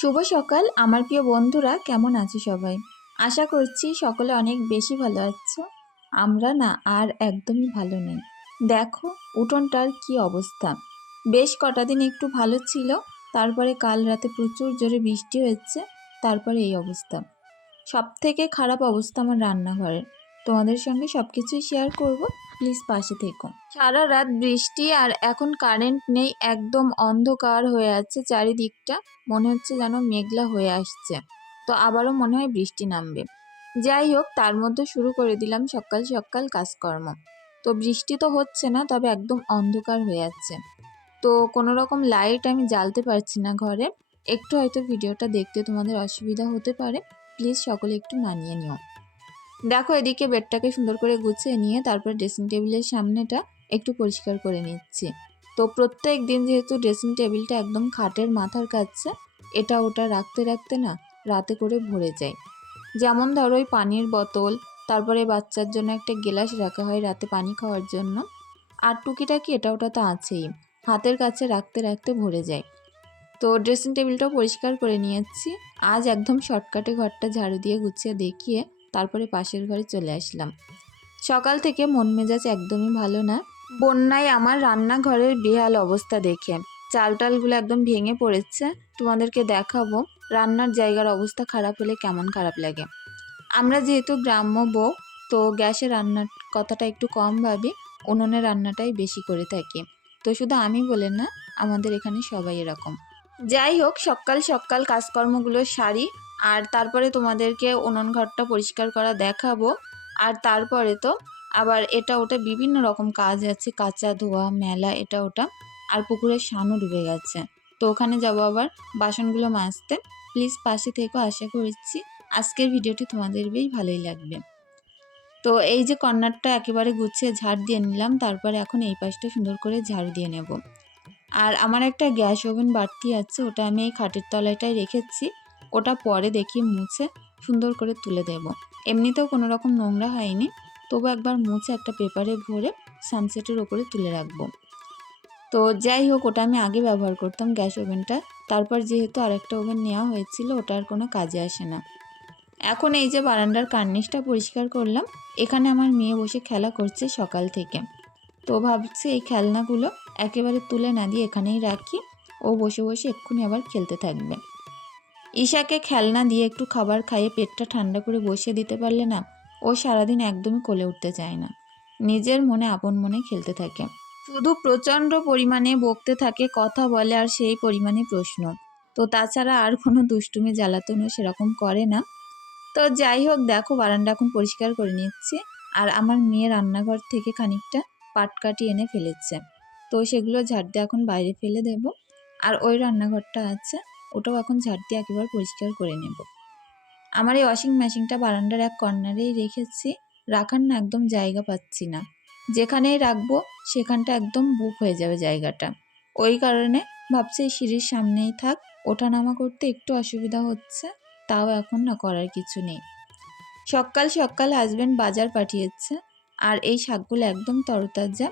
শুভ সকাল। আমার প্রিয় বন্ধুরা, কেমন আছে সবাই? আশা করছি সকলে অনেক বেশি ভালো আছো। আমরা না আর একদমই ভালো নেই। দেখো, উঠোনটার কি অবস্থা। বেশ কটা দিন একটু ভালো ছিল, তারপরে কাল রাতে প্রচুর জোরে বৃষ্টি হয়েছে, তারপরে এই অবস্থা। সব থেকে খারাপ অবস্থা আমার রান্নাঘরের। তোমাদের সঙ্গে সব কিছুই শেয়ার করব। প্লিজ পাশে থেকো। সারা রাত বৃষ্টি আর এখন কারেন্ট নেই, একদম অন্ধকার হয়ে আছে চারিদিকটা। মনে হচ্ছে যেন মেঘলা হয়ে আসছে। তো আবারও মনে হয় বৃষ্টি নামবে। যাই হোক, তার মধ্যে শুরু করে দিলাম সকাল সকাল কাজকর্ম। তো বৃষ্টি তো হচ্ছে না, তবে একদম অন্ধকার হয়ে যাচ্ছে তো কোনো রকম লাইট আমি জ্বালতে পারছি না ঘরে। একটু হয়তো ভিডিওটা দেখতে তোমাদের অসুবিধা হতে পারে। প্লিজ সকলে একটু মানিয়ে নিও। দেখো এদিকে বেডটাকে সুন্দর করে গুছিয়ে নিয়ে তারপর ড্রেসিং টেবিলের সামনেটা একটু পরিষ্কার করে নিচ্ছি। তো প্রত্যেক দিন যেহেতু ড্রেসিং টেবিলটা একদম খাটের মাথার কাছে, এটা ওটা রাখতে রাখতে না রাতে করে ভরে যায়। যেমন ধরো ওই পানির বোতল, তারপরে বাচ্চার জন্য একটা গেলাস রাখা হয় রাতে পানি খাওয়ার জন্য। আর টুকিটাকি এটা ওটা তো আছেই, হাতের কাছে রাখতে রাখতে ভরে যায়। তো ড্রেসিং টেবিলটাও পরিষ্কার করে নিয়েছি। আজ একদম শর্টকাটে ঘরটা ঝাড়ু দিয়ে গুছিয়ে দেখিয়ে তারপরে পাশের ঘরে চলে আসলাম। সকাল থেকে মন মেজাজ একদমই ভালো না। বন্যায় আমার রান্নাঘরের বেহাল অবস্থা দেখে। চাল টালগুলো একদম ভেঙে পড়েছে। তোমাদেরকে দেখাবো, রান্নার জায়গার অবস্থা খারাপ হলে কেমন খারাপ লাগে। আমরা যেহেতু গ্রাম্য বউ, তো গ্যাসে রান্নার কথাটা একটু কম ভাবি, উনুনে রান্নাটাই বেশি করে থাকি। তো শুধু আমি বলে না, আমাদের এখানে সবাই এরকম। যাই হোক, সকাল সকাল কাজকর্মগুলো সারি আর তারপরে তোমাদেরকে উনুন ঘরটা পরিষ্কার করা দেখাবো। আর তারপরে তো আবার এটা ওটা বিভিন্ন রকম কাজ আছে, কাঁচা ধোয়া, মেলা, এটা ওটা। আর পুকুরের সানও ডুবে গেছে। তো ওখানে যাব আবার বাসনগুলো মাজতে। প্লিজ পাশে থেকে, আশা করছি আজকের ভিডিওটি তোমাদের বেশ ভালোই লাগবে। তো এই যে কর্নারটা একেবারে গুছিয়ে ঝাড় দিয়ে নিলাম, তারপরে এখন এই পাশটা সুন্দর করে ঝাড় দিয়ে নেব। আর আমার একটা গ্যাস ওভেন বাড়তি আছে, ওটা আমি এই খাটের তলাটায় রেখেছি। ওটা পরে দেখি মুছে সুন্দর করে তুলে দেব। এমনিতেও কোনো রকম নোংরা হয়নি, তবু একবার মুছে একটা পেপারে ভরে সানসেটের ওপরে তুলে রাখব। তো যাই হোক, ওটা আমি আগে ব্যবহার করতাম গ্যাস ওভেনটা, তারপর যেহেতু আরেকটা ওভেন নেওয়া হয়েছিল, ওটা আর কোনো কাজে আসে না। এখন এই যে বারান্দার কার্নিশটা পরিষ্কার করলাম, এখানে আমার মেয়ে বসে খেলা করছে সকাল থেকে। তো ভাবছি এই খেলনাগুলো একেবারে তুলে না দিয়ে এখানেই রাখি, ও বসে বসে এক্ষুনি আবার খেলতে থাকবে। ঈশাকে খেলনা দিয়ে একটু খাবার খাইয়ে পেটটা ঠান্ডা করে বসিয়ে দিতে পারলে না, ও সারাদিন একদমই কোলে উঠতে চায় না। নিজের মনে আপন মনে খেলতে থাকে। শুধু প্রচণ্ড পরিমাণে বকতে থাকে, কথা বলে আর সেই পরিমাণে প্রশ্ন। তো তাছাড়া আর কোনো দুষ্টুমি জ্বালাতনও সেরকম করে না। তো যাই হোক, দেখো বারান্দা এখন পরিষ্কার করে নিচ্ছি। আর আমার মেয়ে রান্নাঘর থেকে খানিকটা পাটকাটি এনে ফেলেছে। তো সেগুলো ঝাড় দিয়ে এখন বাইরে ফেলে দেব। আর ওই রান্নাঘরটা আছে। ওটাও এখন ঝাড় দিয়ে একেবারে পরিষ্কার করে নেব। আমার এই ওয়াশিং মেশিনটা বারান্দার এক কর্নারেই রেখেছি। রাখার না একদম জায়গা পাচ্ছি না। যেখানেই রাখব, সেখানটা একদম বুক হয়ে যাবে জায়গাটা। ওই কারণে ভাবছি সিঁড়ির সামনেই থাক। ওঠা নামা করতে একটু অসুবিধা হচ্ছে, তাও এখন না করার কিছু নেই। সকাল সকাল হাজব্যান্ড বাজার পাঠিয়েছে, আর এই শাকগুলো একদম তরতাজা।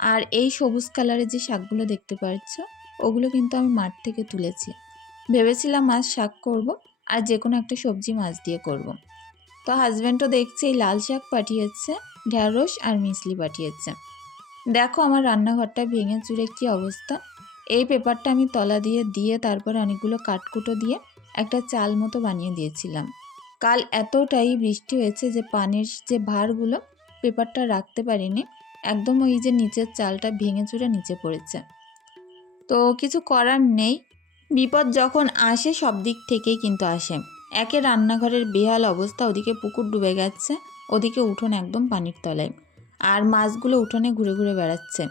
আর এই সবুজ কালারের যে শাকগুলো দেখতে পাচ্ছ, ওগুলো কিন্তু আমি মাঠ থেকে তুলেছি। ভেবেছিলাম মাছ শাক করব আর যে কোনো একটা সবজি মাছ দিয়ে করব। তো হাজব্যান্ডও দেখছে এই লাল শাক পাঠিয়েছে, ঢ্যাঁড়স আর মিসলি পাঠিয়েছে। দেখো আমার রান্নাঘরটা ভেঙে চুরে কী অবস্থা। এই পেপারটা আমি তলা দিয়ে দিয়ে তারপরে অনেকগুলো কাঠকুটো দিয়ে একটা চাল মতো বানিয়ে দিয়েছিলাম। কাল এতটাই বৃষ্টি হয়েছে যে পানির যে ভারগুলো পেপারটা রাখতে পারিনি, একদম ওই যে নিচের চালটা ভেঙে চুরে নিচে পড়েছে। তো কিছু করার নেই বিপদ যখন আসে, সব দিক থেকেই কিন্তু আসে। একে রান্নাঘরের বেহাল অবস্থা, ওদিকে পুকুর ডুবে গেছে, ওদিকে উঠোন একদম পানির তলায়। আর মাছগুলো উঠোনে ঘুরে ঘুরে বেড়াচ্ছে।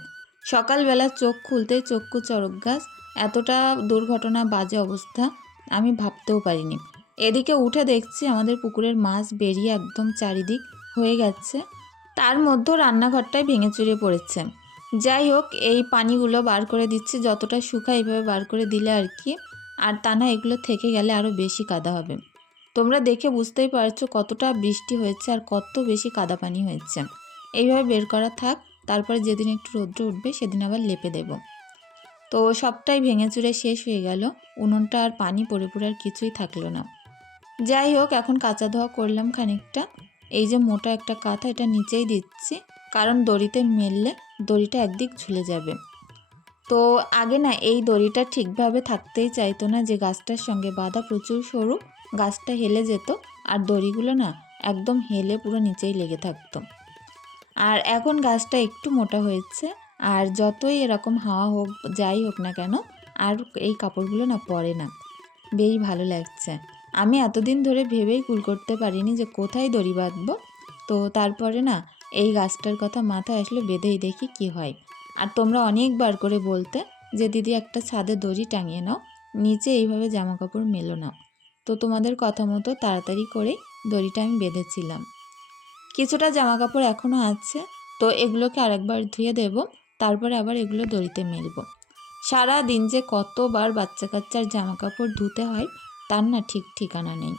সকালবেলা চোখ খুলতে চক্ষু চরক গাছ, এতটা দুর্ঘটনা, বাজে অবস্থা, আমি ভাবতেও পারিনি। এদিকে উঠে দেখছি আমাদের পুকুরের মাছ বেরিয়ে একদম চারিদিক হয়ে গেছে। তার মধ্যেও রান্নাঘরটাই ভেঙে চুরে পড়েছে। যাই হোক, এই পানিগুলো বার করে দিচ্ছি। যতটা শুকায় এইভাবে বার করে দিলে আর কি। আর তা না, এগুলো থেকে গেলে আরও বেশি কাদা হবে। তোমরা দেখে বুঝতেই পারছ কতটা বৃষ্টি হয়েছে আর কত বেশি কাদা পানি হয়েছে। এইভাবে বের করা থাক, তারপরে যেদিন একটু রৌদ্র উঠবে, সেদিন আবার লেপে দেব। তো সবটাই ভেঙে চুরে শেষ হয়ে গেল। উনুনটা আর পানি পড়ে পড়ে আর কিছুই থাকল না। যাই হোক, এখন কাঁচা ধোয়া করলাম খানিকটা। এই যে মোটা একটা কাঁথা, এটা নিচেই দিচ্ছি। কারণ দড়িতে মেললে দড়িটা একদিক ঝুলে যাবে। তো আগে না, এই দড়িটা ঠিকভাবে থাকতেই চাইতো না যে গাছটার সঙ্গে বাঁধা প্রচুর সরু, গাছটা হেলে যেত আর দড়িগুলো না একদম হেলে পুরো নিচেই লেগে থাকতো। আর এখন গাছটা একটু মোটা হয়েছে আর যতই এরকম হাওয়া হোক, যাই হোক না কেন, আর এই কাপড়গুলো না পরে না। বেশ ভালো লাগছে। আমি এতদিন ধরে ভেবেই কুল করতে পারিনি যে কোথায় দড়ি বাঁধবো। তো তারপরে না এই গাছটার কথা মাথায় আসলে বেঁধেই দেখি কি হয়। আর তোমরা অনেকবার করে বলতে যে, দিদি, একটা ছাদে দড়ি টাঙিয়ে নাও, নিচে এইভাবে জামা কাপড় মেলো না। তো তোমাদের কথা মতো তাড়াতাড়ি করে দড়িটা আমি বেঁধেছিলাম। কিছুটা জামা কাপড় এখনও আছে, তো এগুলোকে আরেকবার ধুয়ে দেব, তারপরে আবার এগুলো দড়িতে মেলবো। সারা দিন যে কতবার বাচ্চা কাচ্চার জামা কাপড় ধুতে হয়, তার না ঠিক ঠিকানা নেই।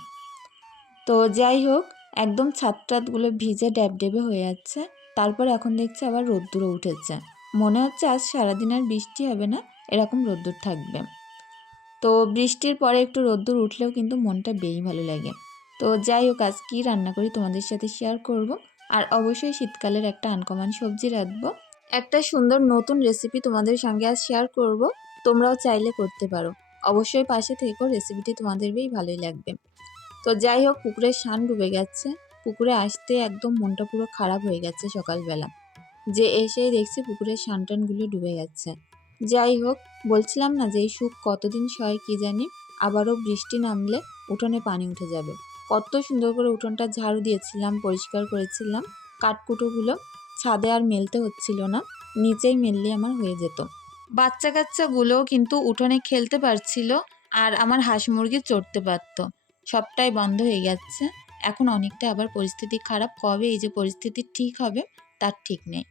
তো যাই হোক একদম ছাদ টাদগুলো ভিজে ড্যাব ডেবে হয়ে যাচ্ছে। তারপর এখন দেখছি আবার রোদ্দুরও উঠেছে। মনে হচ্ছে আজ সারাদিন আর বৃষ্টি হবে না, এরকম রোদ্দুর থাকবে। তো বৃষ্টির পরে একটু রোদ্দুর উঠলেও কিন্তু মনটা বেই ভালো লাগে। তো যাই হোক, আজ কী রান্না করি তোমাদের সাথে শেয়ার করব। আর অবশ্যই শীতকালের একটা আনকমন সবজি রাখব একটা সুন্দর নতুন রেসিপি তোমাদের সঙ্গে আজ শেয়ার করব। তোমরাও চাইলে করতে পারো। অবশ্যই পাশে থেকেও রেসিপিটি তোমাদের বেশ ভালোই লাগবে। তো যাই হোক পুকুরের শান ডুবে গেছে। পুকুরে আসতে একদম মনটা পুরো খারাপ হয়ে গেছে সকালবেলা। যে এসেই দেখছি পুকুরের শানটানগুলো ডুবে গেছে। যাই হোক, বলছিলাম না যে এই সুখ কতদিন সয় কি জানি? আবারও বৃষ্টি নামলে উঠোনে পানি উঠে যাবে। কত সুন্দর করে উঠোনটা ঝাড়ু দিয়েছিলাম, পরিষ্কার করেছিলাম। কাঠকুটোগুলো ছাদে আর মেলতে হচ্ছিল না, নিচেই মেললে আমার হয়ে যেত। বাচ্চা কাচ্চাগুলোও কিন্তু উঠোনে খেলতে পারছিল আর আমার হাঁস মুরগি চড়তে পারতো। সবটাই বন্ধ হয়ে যাচ্ছে এখন অনেকটা আবার পরিস্থিতি খারাপ। কবে এই যে পরিস্থিতি ঠিক হবে, তার ঠিক নেই।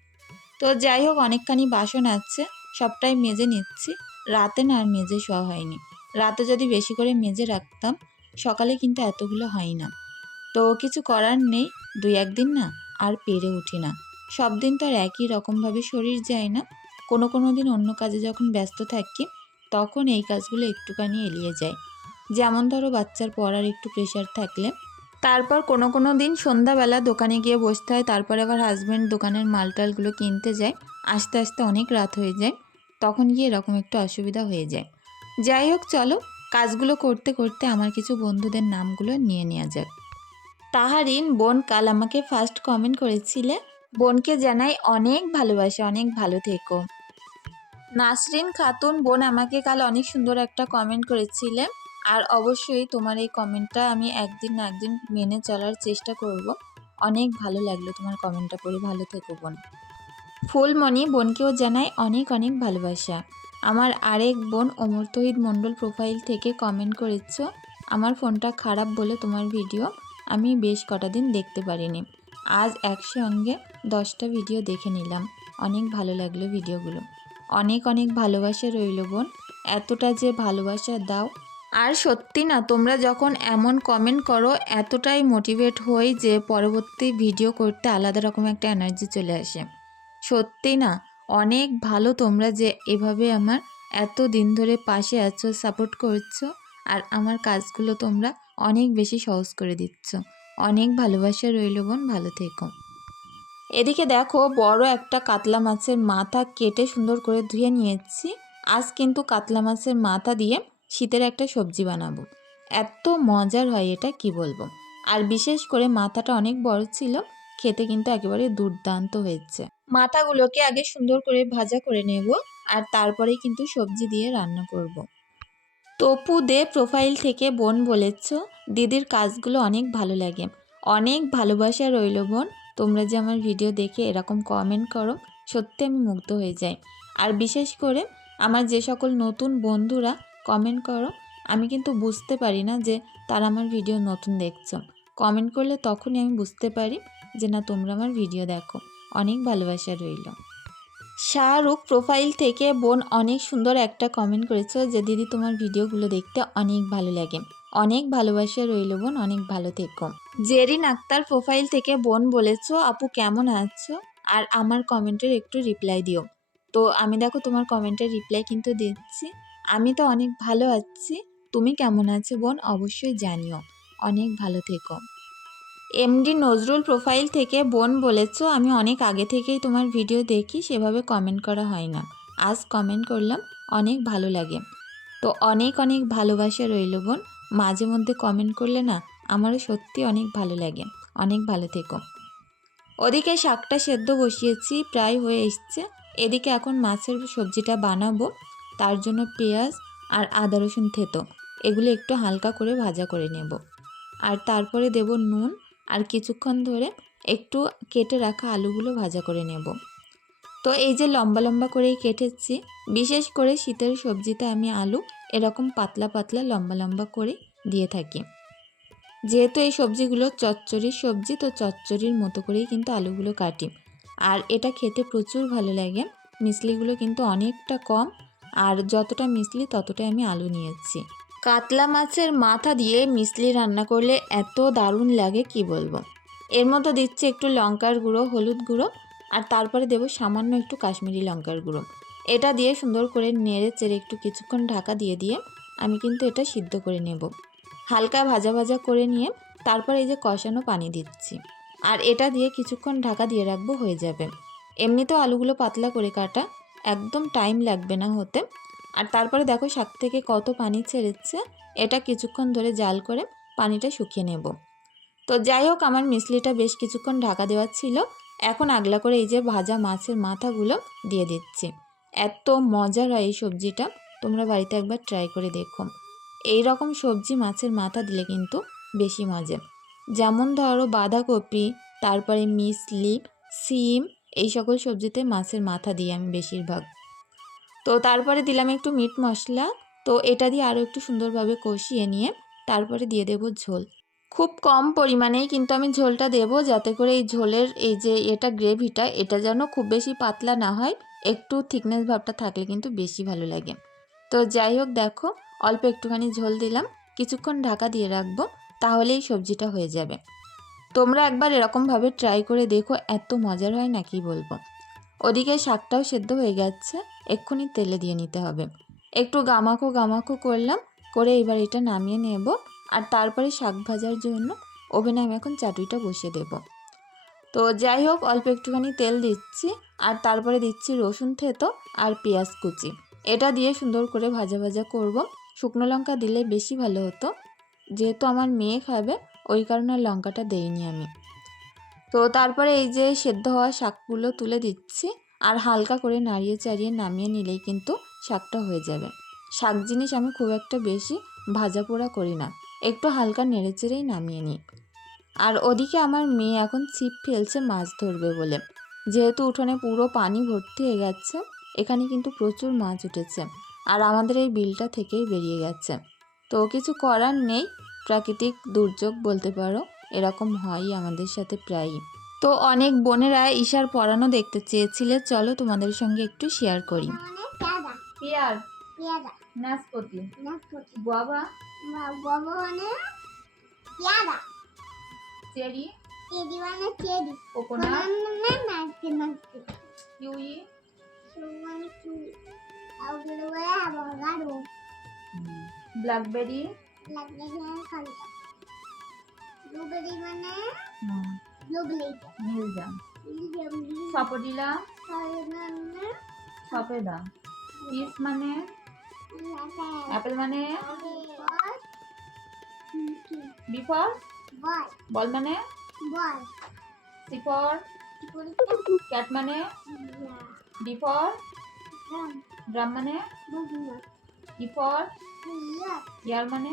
তো যাই হোক, অনেকখানি বাসন আছে, সবটাই মেজে নিচ্ছি। রাতে না আর মেজে শোয়া হয়নি। রাতে যদি বেশি করে মেজে রাখতাম, সকালে কিন্তু এতগুলো হয় না। তো কিছু করার নেই, দুই একদিন না আর পেরে উঠি না। সব দিন তো আর একই রকমভাবে শরীর যায় না। কোনো কোনো দিন অন্য কাজে যখন ব্যস্ত থাকি, তখন এই কাজগুলো একটুখানি এড়িয়ে যায়। যেমন ধরো বাচ্চার পড়ার একটু প্রেশার থাকলে, তারপর কোনো কোনো দিন সন্ধ্যাবেলা দোকানে গিয়ে বসতে হয়, তারপর আবার হাজব্যান্ড দোকানের মালটালগুলো কিনতে যায়, আস্তে আস্তে অনেক রাত হয়ে যায়, তখন গিয়ে এরকম একটু অসুবিধা হয়ে যায়। যাই হোক চলো, কাজগুলো করতে করতে আমার কিছু বন্ধুদের নামগুলো নিয়ে নেওয়া যাক। তাহারিন বোন কাল আমাকে ফার্স্ট কমেন্ট করেছিলে, বোনকে জানাই অনেক ভালোবাসা, অনেক ভালো থেকো। নাসরিন খাতুন বোন আমাকে কাল অনেক সুন্দর একটা কমেন্ট করেছিলে আর অবশ্যই তোমার এই কমেন্টটা আমি একদিন না একদিন মেনে চলার চেষ্টা করব। অনেক ভালো লাগল তোমার কমেন্টটা পড়ে। ভালো থেকো বোন। ফুলমণি বোনকেও জানাই অনেক অনেক ভালোবাসা। আমার আরেক বোন অমর তহিদ মণ্ডল প্রোফাইল থেকে কমেন্ট করেছ, আমার ফোনটা খারাপ বলে তোমার ভিডিও আমি বেশ কটা দিন দেখতে পারিনি। আজ একসঙ্গে দশটা ভিডিও দেখে নিলাম। অনেক ভালো লাগল ভিডিওগুলো অনেক অনেক ভালোবাসা রইল বোন। এতটা যে ভালোবাসা দাও আর সত্যি না, তোমরা যখন এমন কমেন্ট করো, এতটাই মোটিভেট হই যে পরবর্তী ভিডিও করতে আলাদা রকম একটা এনার্জি চলে আসে। সত্যি না, অনেক ভালো তোমরা যে এভাবে আমার এত দিন ধরে পাশে আছো সাপোর্ট করছ, আর আমার কাজগুলো তোমরা অনেক বেশি সহজ করে দিচ্ছ। অনেক ভালোবাসা রইল বোন, ভালো থেকো। এদিকে দেখো, বড় একটা কাতলা মাছের মাথা কেটে সুন্দর করে ধুয়ে নিয়েছি। আজ কিন্তু কাতলা মাছের মাথা দিয়ে শীতের একটা সবজি বানাবো। এত মজার হয় এটা, কি বলব? আর বিশেষ করে মাথাটা অনেক বড় ছিল, খেতে কিন্তু একেবারে দুর্দান্ত হয়েছে। মাথাগুলোকে আগে সুন্দর করে ভাজা করে নেব আর তারপরেই কিন্তু সবজি দিয়ে রান্না করব। তপু দে প্রোফাইল থেকে বোন বলেছ, দিদির কাজগুলো অনেক ভালো লাগে। অনেক ভালোবাসা রইল বোন। তোমরা যে আমার ভিডিও দেখে এরকম কমেন্ট করো, সত্যি আমি মুগ্ধ হয়ে যাই। আর বিশেষ করে আমার যে সকল নতুন বন্ধুরা কমেন্ট করো। আমি কিন্তু বুঝতে পারি না যে তারা আমার ভিডিও নতুন দেখছ। কমেন্ট করলে তখনই আমি বুঝতে পারি যে না, তোমরা আমার ভিডিও দেখো। অনেক ভালোবাসা রইল। শাহরুখ প্রোফাইল থেকে বোন অনেক সুন্দর একটা কমেন্ট করেছ যে, দিদি, তোমার ভিডিওগুলো দেখতে অনেক ভালো লাগে। অনেক ভালোবাসা রইল বোন, অনেক ভালো থেকো। জেরিন আক্তার প্রোফাইল থেকে বোন বলেছ, আপু, কেমন আছো? আর আমার কমেন্টের একটু রিপ্লাই দিও। তো আমি দেখো তোমার কমেন্টের রিপ্লাই কিন্তু দিচ্ছি। আমি তো অনেক ভালো আছি। তুমি কেমন আছো বোন? অবশ্যই জানিও। অনেক ভালো থেকো। এমডি নজরুল প্রোফাইল থেকে বোন বলেছ, আমি অনেক আগে থেকেই তোমার ভিডিও দেখি, সেভাবে কমেন্ট করা হয় না। আজ কমেন্ট করলাম, অনেক ভালো লাগে। তো অনেক অনেক ভালোবাসা রইল বোন। মাঝে মধ্যে কমেন্ট করলে না, আমারও সত্যি অনেক ভালো লাগে। অনেক ভালো থেকো। ওদিকে শাকটা সেদ্ধ বসিয়েছি, প্রায় হয়ে এসছে। এদিকে এখন মাছের সবজিটা বানাবো। তার জন্য পেঁয়াজ আর আদা রসুন থেতো। এগুলো একটু হালকা করে ভাজা করে নেব। আর তারপরে দেব নুন আর কিছুক্ষণ ধরে একটু কেটে রাখা আলুগুলো ভাজা করে নেব। তো এই যে লম্বা লম্বা করেই কেটেছি, বিশেষ করে শীতের সবজিতে আমি আলু এরকম পাতলা পাতলা লম্বা লম্বা করে দিয়ে থাকি। যেহেতু এই সবজিগুলো চচ্চড়ির সবজি, তো চচ্চড়ির মতো করেই কিন্তু আলুগুলো কাটি। আর এটা খেতে প্রচুর ভালো লাগে। মিসলিগুলো কিন্তু অনেকটা কম আর যতটা মিসলি ততটাই আমি আলু নিয়েছি। কাতলা মাছের মাথা দিয়ে মিসলি রান্না করলে এত দারুণ লাগে, কি বলব? এর মধ্যে দিচ্ছি একটু লঙ্কার গুঁড়ো, হলুদ গুঁড়ো, আর তারপরে দেবো সামান্য একটু কাশ্মীরি লঙ্কার গুঁড়ো। এটা দিয়ে সুন্দর করে নেড়ে চেড়ে একটু কিছুক্ষণ ঢাকা দিয়ে দিয়ে আমি কিন্তু এটা সিদ্ধ করে নেব। হালকা ভাজা ভাজা করে নিয়ে তারপর এই যে কষানো পানি দিচ্ছি। আর এটা দিয়ে কিছুক্ষণ ঢাকা দিয়ে রাখব হয়ে যাবে। এমনিতেও আলুগুলো পাতলা করে কাটা একদম টাইম লাগবে না হতে। আর তারপরে দেখো শাক থেকে কত পানি ছেড়েছে, এটা কিছুক্ষণ ধরে জাল করে পানিটা শুকিয়ে নেব। তো যাই হোক, আমার মিসলিটা বেশ কিছুক্ষণ ঢাকা দেওয়া ছিল। এখন আগলা করে এই যে ভাজা মাছের মাথাগুলো দিয়ে দিচ্ছি। এত মজার হয় এই সবজিটা, তোমরা বাড়িতে একবার ট্রাই করে দেখো। এই রকম সবজি মাছের মাথা দিলে কিন্তু বেশি মজা। যেমন ধরো বাঁধাকপি, তারপরে মিসলি, সিম এই সকল সবজিতে মাছের মাথা দিই আমি বেশিরভাগ। তো তারপরে দিলাম একটু মিট মশলা। তো এটা দিয়ে আরও একটু সুন্দরভাবে কষিয়ে নিয়ে তারপরে দিয়ে দেবো ঝোল। খুব কম পরিমাণেই কিন্তু আমি ঝোলটা দেবো যাতে করে এই ঝোলের এই যে এটা গ্রেভিটা, এটা যেন খুব বেশি পাতলা না হয়। একটু থিকনেস ভাবটা থাকলে কিন্তু বেশি ভালো লাগে। তো যাই হোক দেখো, অল্প একটুখানি ঝোল দিলাম। কিছুক্ষণ ঢাকা দিয়ে রাখব, তাহলেই সবজিটা হয়ে যাবে। তোমরা একবার এরকমভাবে ট্রাই করে দেখো, এত মজার হয় না কি বলব। ওদিকে শাকটাও সেদ্ধ হয়ে গেছে, এক্ষুনি তেলে দিয়ে নিতে হবে। একটু গামাখো গামাকো করলাম, করে এবার এটা নামিয়ে নেব, আর তারপরে শাক ভাজার জন্য ওভেনে আমি এখন চাটুইটা বসিয়ে দেব। তো যাই হোক, অল্প একটুখানি তেল দিচ্ছি, আর তারপরে দিচ্ছি রসুন থেতো আর পেঁয়াজ কুচি। এটা দিয়ে সুন্দর করে ভাজা ভাজা করব। শুকনো লঙ্কা দিলে বেশি ভালো হতো, যেহেতু আমার মেয়ে খাবে ওই কারণে লঙ্কাটা দেইনি আমি। তো তারপরে এই যে সেদ্ধ হওয়া শাকগুলো তুলে দিচ্ছি, আর হালকা করে নাড়িয়ে চাড়িয়ে নামিয়ে নিলেই কিন্তু শাকটা হয়ে যাবে। শাক জিনিস আমি খুব একটা বেশি ভাজা পোড়া করি না, একটু হালকা নেড়ে চেড়েই নামিয়ে নিই। আর ওদিকে আমার মেয়ে এখন ছিপ ফেলছে মাছ ধরবে বলে। যেহেতু উঠোনে পুরো পানি ভর্তি হয়ে গেছে, এখানে কিন্তু প্রচুর মাছ উঠেছে, আর আমাদের এই বিলটা থেকেই বেরিয়ে গেছে। তো কিছু করার নেই প্রাকৃতিক দুর্যোগ বলতে পারো এরকম হয়ই আমাদের সাথে প্রায়ই। তো অনেক বোনেরা ঈশার পড়ানো দেখতে চেয়েছিলে চলো তোমাদের সঙ্গে একটু শেয়ার করি। মানে পেয়ার নাশপাতি। নাশপাতি। বাবা মানে পেয়ারা চেরি। চেরি মানে চেরি। কোকোনাট। মানে নারকেল নারকেল কিউই। সব মানে কি ওগুলো বলে অ্যাভোকাডো ব্ল্যাকবেরি। মানে? খালটা ব্লুবেরি মানে ব্লুবেরি সপটিলা মানে? সফেদা পিস মানে? অ্যাপেল মানে? বিফর বল বল মানে বল সিফর ক্যাট মানে ডিফর ড্রাম মানে? ইফর ইয়ার মানে?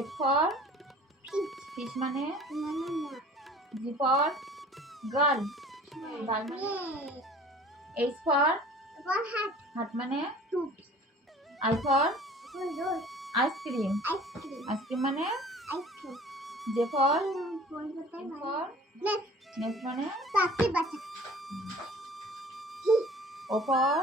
এফ ফর ফিশ মানে? জি ফর গার্ল গার্ল মানে? এইচ ফর হাট মানে? I for ice cream ice cream মানে? J for N for next. মানে? O for